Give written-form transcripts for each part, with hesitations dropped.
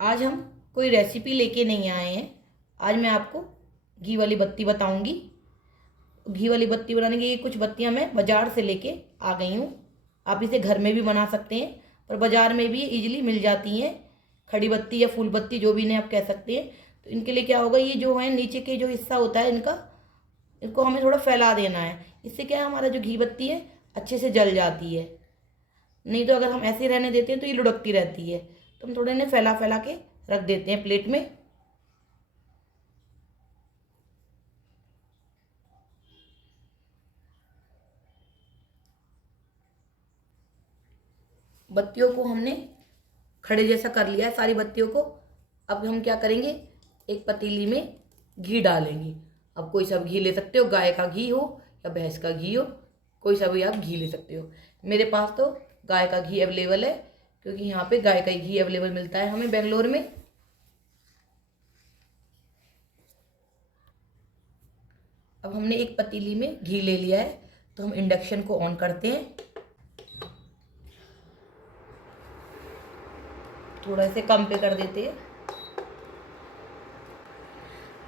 आज हम कोई रेसिपी लेके नहीं आए हैं। आज मैं आपको घी वाली बत्ती बताऊंगी। घी वाली बत्ती बनाने की ये कुछ बत्तियां मैं बाज़ार से लेके आ गई हूँ। आप इसे घर में भी बना सकते हैं, पर बाज़ार में भी इजीली मिल जाती हैं। खड़ी बत्ती या फूल बत्ती, जो भी इन्हें आप कह सकते हैं। तो इनके लिए क्या होगा, ये जो है नीचे के जो हिस्सा होता है इनका, इसको हमें थोड़ा फैला देना है। इससे क्या है, हमारा जो घी बत्ती है अच्छे से जल जाती है। नहीं तो अगर हम ऐसे रहने देते हैं तो ये लुढ़कती रहती है। तो हम थोड़े इन्हें फैला फैला के रख देते हैं प्लेट में। बत्तियों को हमने खड़े जैसा कर लिया है, सारी बत्तियों को। अब हम क्या करेंगे, एक पतीली में घी डालेंगे। अब कोई सा घी ले सकते हो, गाय का घी हो या भैंस का घी हो, कोई सा भी आप घी ले सकते हो। मेरे पास तो गाय का घी अवेलेबल है, क्योंकि यहाँ पे गाय का ही घी अवेलेबल मिलता है हमें बेंगलोर में। अब हमने एक पतीली में घी ले लिया है, तो हम इंडक्शन को ऑन करते हैं। थोड़ा से कम पे कर देते हैं।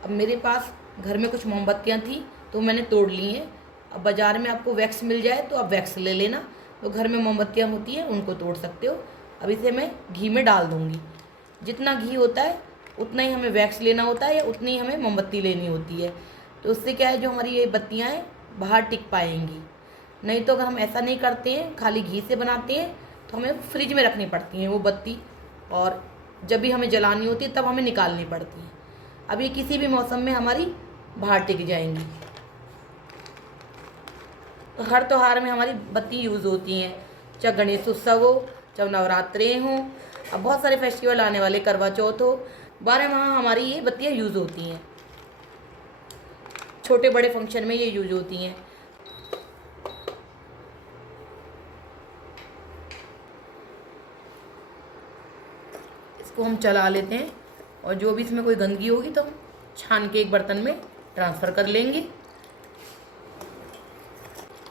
अब मेरे पास घर में कुछ मोमबत्तियाँ थी, तो मैंने तोड़ ली हैं। अब बाज़ार में आपको वैक्स मिल जाए तो आप वैक्स ले लेना। तो घर में मोमबत्तियाँ होती हैं, उनको तोड़ सकते हो। अब इसे मैं घी में डाल दूँगी। जितना घी होता है उतना ही हमें वैक्स लेना होता है, या उतनी ही हमें मोमबत्ती लेनी होती है। तो उससे क्या है, जो हमारी ये बत्तियाँ हैं बाहर टिक पाएंगी। नहीं तो अगर हम ऐसा नहीं करते हैं, खाली घी से बनाते हैं, तो हमें फ्रिज में रखनी पड़ती हैं वो बत्ती, और जब भी हमें जलानी होती है तब हमें निकालनी पड़ती है। अब ये किसी भी मौसम में हमारी बाहर टिक जाएंगी। तो हर त्योहार में हमारी बत्ती यूज़ होती हैं, चाहे गणेश उत्सव हो, चाहे नवरात्रे हों। अब बहुत सारे फेस्टिवल आने वाले, करवा चौथ हो, 12 माह हमारी ये बत्तियाँ यूज़ होती हैं। छोटे बड़े फंक्शन में ये यूज होती हैं। इसको हम चला लेते हैं, और जो भी इसमें कोई गंदगी होगी तो हम छान के एक बर्तन में ट्रांसफ़र कर लेंगे।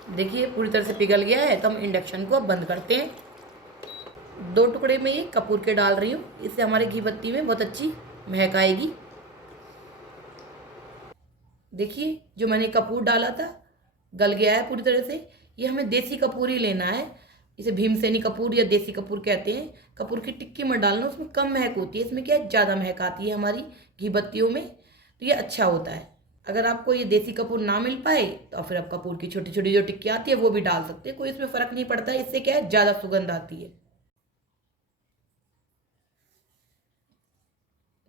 देखिए पूरी तरह से पिघल गया है, तो हम इंडक्शन को अब बंद करते हैं। 2 टुकड़े में ये कपूर के डाल रही हूँ, इससे हमारे घी बत्ती में बहुत अच्छी महक आएगी। देखिए जो मैंने कपूर डाला था गल गया है पूरी तरह से। ये हमें देसी कपूर ही लेना है, इसे भीमसेनी कपूर या देसी कपूर कहते हैं। कपूर की टिक्की मत डालना, उसमें कम महक होती है, इसमें क्या है ज़्यादा महक आती है हमारी घी बत्तियों में। तो ये अच्छा होता है। अगर आपको ये देसी कपूर ना मिल पाए तो फिर आप कपूर की छोटी छोटी जो टिक्की आती है वो भी डाल सकते हैं, कोई इसमें फ़र्क नहीं पड़ता है। इससे क्या है, ज़्यादा सुगंध आती है।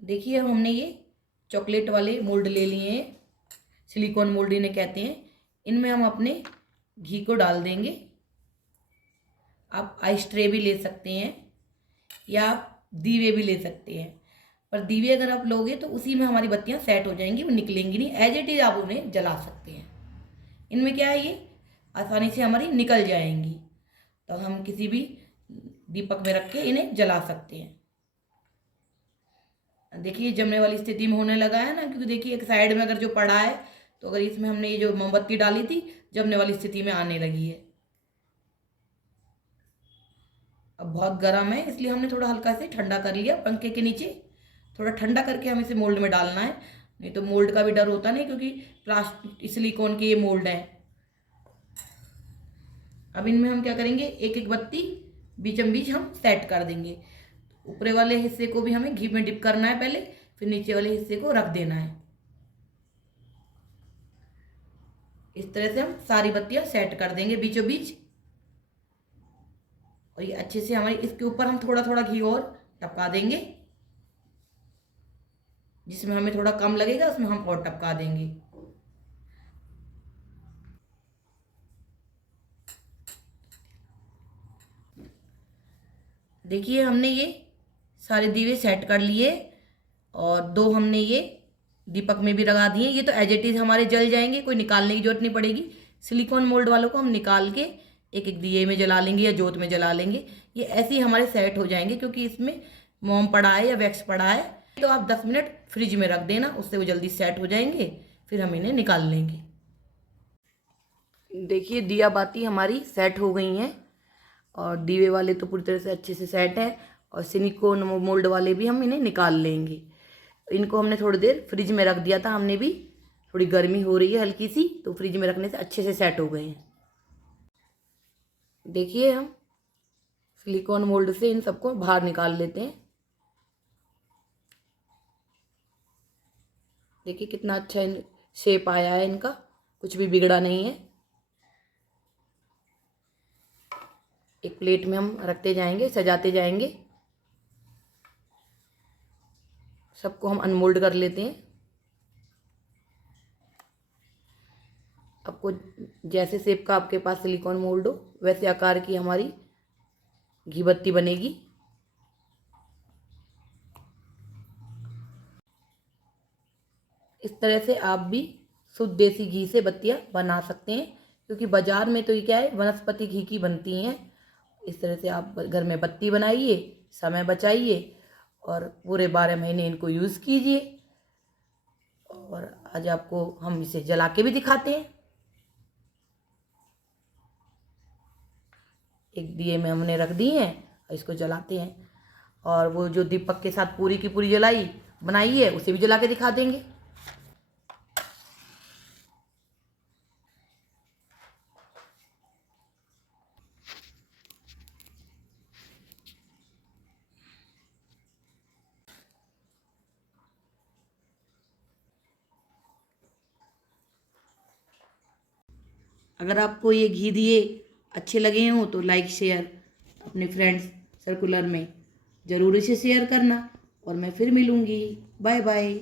देखिए अब हमने ये चॉकलेट वाले मोल्ड ले लिए हैं, सिलिकॉन मोल्ड इन्हें कहते हैं। इनमें हम अपने घी को डाल देंगे। आप आइस ट्रे भी ले सकते हैं, या आप दीवे भी ले सकते हैं। पर दीवे अगर आप लोगे तो उसी में हमारी बत्तियां सेट हो जाएंगी, वो निकलेंगी नहीं। एज इट इज़ आप उन्हें जला सकते हैं। इनमें क्या है, ये आसानी से हमारी निकल जाएंगी। तो हम किसी भी दीपक में रख के इन्हें जला सकते हैं। देखिए जमने वाली स्थिति में होने लगा है ना, क्योंकि देखिए एक साइड में अगर जो पड़ा है, तो अगर इसमें हमने ये जो मोमबत्ती डाली थी, जमने वाली स्थिति में आने लगी है। अब बहुत गर्म है, इसलिए हमने थोड़ा हल्का से ठंडा कर लिया पंखे के नीचे। थोड़ा ठंडा करके हम इसे मोल्ड में डालना है, नहीं तो मोल्ड का भी डर होता नहीं, क्योंकि प्लास्टिक सिलिकॉन के ये मोल्ड हैं। अब इनमें हम क्या करेंगे, एक एक बत्ती बीचम बीच हम सेट कर देंगे। ऊपरे वाले हिस्से को भी हमें घी में डिप करना है पहले, फिर नीचे वाले हिस्से को रख देना है। इस तरह से हम सारी बत्तियां सेट कर देंगे बीचों बीच। और ये अच्छे से हमारी, इसके ऊपर हम थोड़ा थोड़ा घी और टपका देंगे। जिसमें हमें थोड़ा कम लगेगा उसमें हम और टपका देंगे। देखिए हमने ये सारे दीवे सेट कर लिए, और 2 हमने ये दीपक में भी लगा दिए। ये तो एज इट इज़ हमारे जल जाएंगे, कोई निकालने की जरूरत नहीं पड़ेगी। सिलिकॉन मोल्ड वालों को हम निकाल के एक एक दिए में जला लेंगे या जोत में जला लेंगे। ये ऐसे ही हमारे सेट हो जाएंगे, क्योंकि इसमें मोम पड़ा है या वैक्स पड़ा है। तो आप 10 मिनट फ्रिज में रख देना, उससे वो जल्दी सेट हो जाएंगे। फिर हम इन्हें निकाल लेंगे। देखिए दिया बाती हमारी सेट हो गई हैं, और दीवे वाले तो पूरी तरह से अच्छे से सेट है। और सिलिकॉन मोल्ड वाले भी हम इन्हें निकाल लेंगे। इनको हमने थोड़ी देर फ्रिज में रख दिया था, हमने भी थोड़ी गर्मी हो रही है हल्की सी, तो फ्रिज में रखने से अच्छे से सेट हो गए हैं। देखिए हम सिलिकॉन मोल्ड से इन सबको बाहर निकाल लेते हैं। देखिए कितना अच्छा शेप आया है इनका, कुछ भी बिगड़ा नहीं है। एक प्लेट में हम रखते जाएंगे, सजाते जाएंगे। सबको हम अनमोल्ड कर लेते हैं। आपको जैसे शेप का आपके पास सिलिकॉन मोल्ड हो वैसे आकार की हमारी घी बत्ती बनेगी। इस तरह से आप भी शुद्ध देसी घी से बत्तियां बना सकते हैं, क्योंकि बाज़ार में तो ये क्या है, वनस्पति घी की बनती हैं। इस तरह से आप घर में बत्ती बनाइए, समय बचाइए और पूरे 12 महीने इनको यूज़ कीजिए। और आज आपको हम इसे जला के भी दिखाते हैं। एक दिए में हमने रख दी हैं और इसको जलाते हैं। और वो जो दीपक के साथ पूरी की पूरी जलाई बनाई है उसे भी जला के दिखा देंगे। अगर आपको ये घी दिए अच्छे लगे हों तो लाइक शेयर अपने फ्रेंड्स सर्कुलर में ज़रूर इसे शेयर करना। और मैं फिर मिलूँगी। Bye bye.